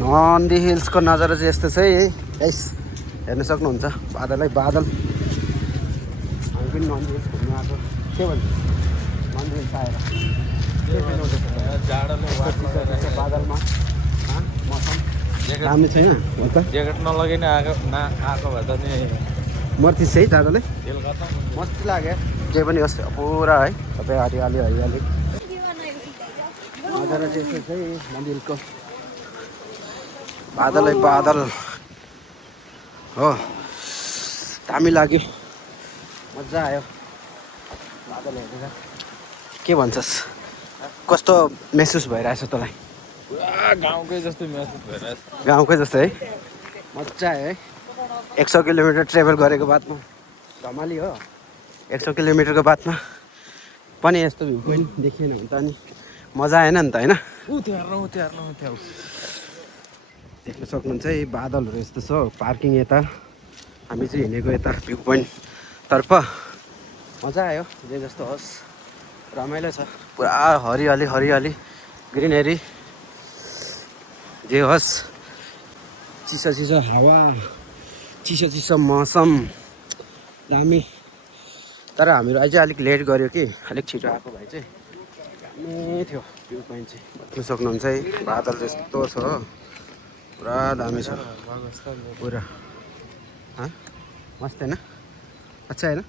नन्दी हिल्सको नजारा चाहिँ यस्तो छ है गाइस, हेर्न सक्नुहुन्छ बादलै बादल। हामी पनि नन्दी हिल्स घुम्नु आएको। के भन्छ नन्दी हिल्स आएर बादलमा मौसम दामी छैन हो त। ज्याकेट नलगाइ नै आएको भए त नि मर्तिस है दादाले तेल खत्तम। मस्ती लाग्यो। जे पनि होस् पुरा है सबै हरियाली हरियाली नजारा चाहिँ यस्तो चाहिँ नन्दी हिल्सको बादलै बादल हो। दामी लाग्यो, मजा आयो बादल हेरेर। के भन्छस्, कस्तो महसुस भइरहेछ तँलाई? पुरा गाउँकै जस्तो महसुस भइरहेछ। गाउँकै जस्तो है, मजा आयो है। 100 किलोमिटर ट्रेभल गरेको बादमा धमाली हो। 100 किलोमिटरको बादमा पनि यस्तो भ्यू पोइन्ट देखिएन भने त अनि मजा आएन नि त होइन। देख्न सक्नुहुन्छ है बादलहरू यस्तो छ। पार्किङ यता, हामी चाहिँ हिँडेको यता भ्यू पोइन्टतर्फ। मजा आयो, जे जस्तो होस् रमाइलो छ। पुरा हरियाली हरियाली ग्रिनेरी। जे होस् चिसो चिसो हावा, चिसो चिसो मौसम दामी। तर हामीहरू अझै अलिक लेट गऱ्यो कि, अलिक छिटो आएको भए चाहिँ दामी थियो भ्यू पोइन्ट चाहिँ। देख्न सक्नुहुन्छ है बादल जस्तो छ, पुरा दामी छ पुरा। मस्त होइन? अच्छा होइन?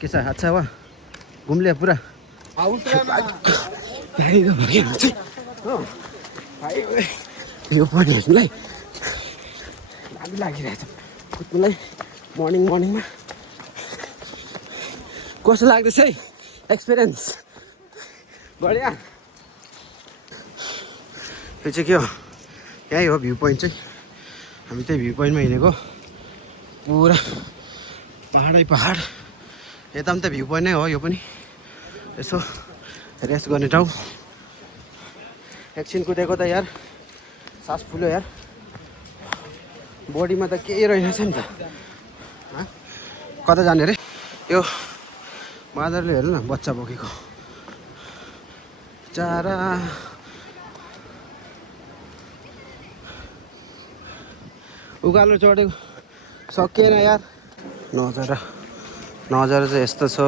के छ अच्छा हुआ? घुम लिया पूरा? यो पनि हेर्नुलाई दामी लागिरहेछ कुद्नुलाई मर्निङमा। कस्तो लाग्दैछ है एक्सपिरियन्स? बढिया। यो चाहिँ के हो, यहीँ हो भ्यू पोइन्ट चाहिँ। हामी त्यही भ्यू पोइन्टमा हिँडेको। पुरा पहाडै पहाड। यता पनि त भ्यू पोइन्ट नै हो यो पनि। यसो रेस्ट गर्ने ठाउँ। एकछिन कुदेको त यार सास फुल्यो यार। बडीमा त केही रहेनछ नि त। कता जाने रे? यो बाँदरले हेर्नु न बच्चा बोकेको चारा। उकालो चढेको सकिएन यार। नजारा चाहिँ यस्तो छ।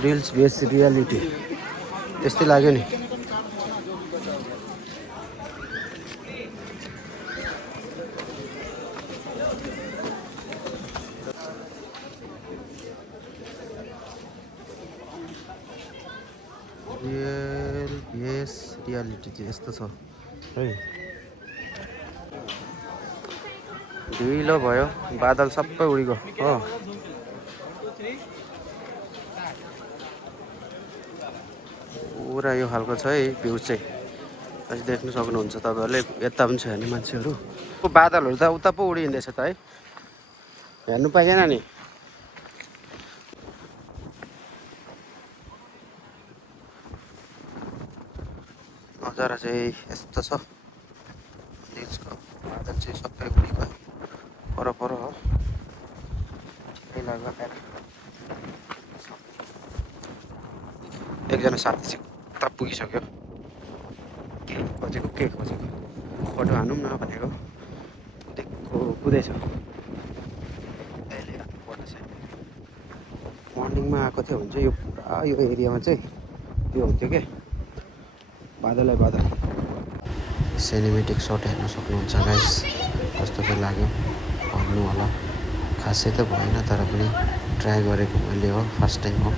रिल्स बेस रियालिटी त्यस्तै लाग्यो नि। रियालिटी चाहिँ यस्तो छ है। ढिलो भयो, बादल सबै उडिगयो हो। पुरा यो खालको छ है भ्यू चाहिँ। अझै देख्न सक्नुहुन्छ तपाईँहरूले। यता पनि छ हेर्ने मान्छेहरू। बादलहरू त उता पो उडिँदैछ त है, हेर्नु पाइएन नि। नजारा चाहिँ यस्तो छ। हिल्सको बादल चाहिँ सबै उडिगयो पर हो। एकजना साथी चाहिँ उता पुगिसक्यो। के खोजेको फोटो हानौँ न भनेको कुदैछ। मर्निङमा आएको थियो भने चाहिँ यो पुरा यो एरियामा चाहिँ यो हुन्थ्यो क्या, बादलै बादल। सिनेमेटिक सट हेर्न सक्नुहुन्छ गाइस, कस्तो चाहिँ लाग्यो भन्नु होला। खासै त भएन तर पनि ट्राई गरेको मैले हो, फर्स्ट टाइम हो।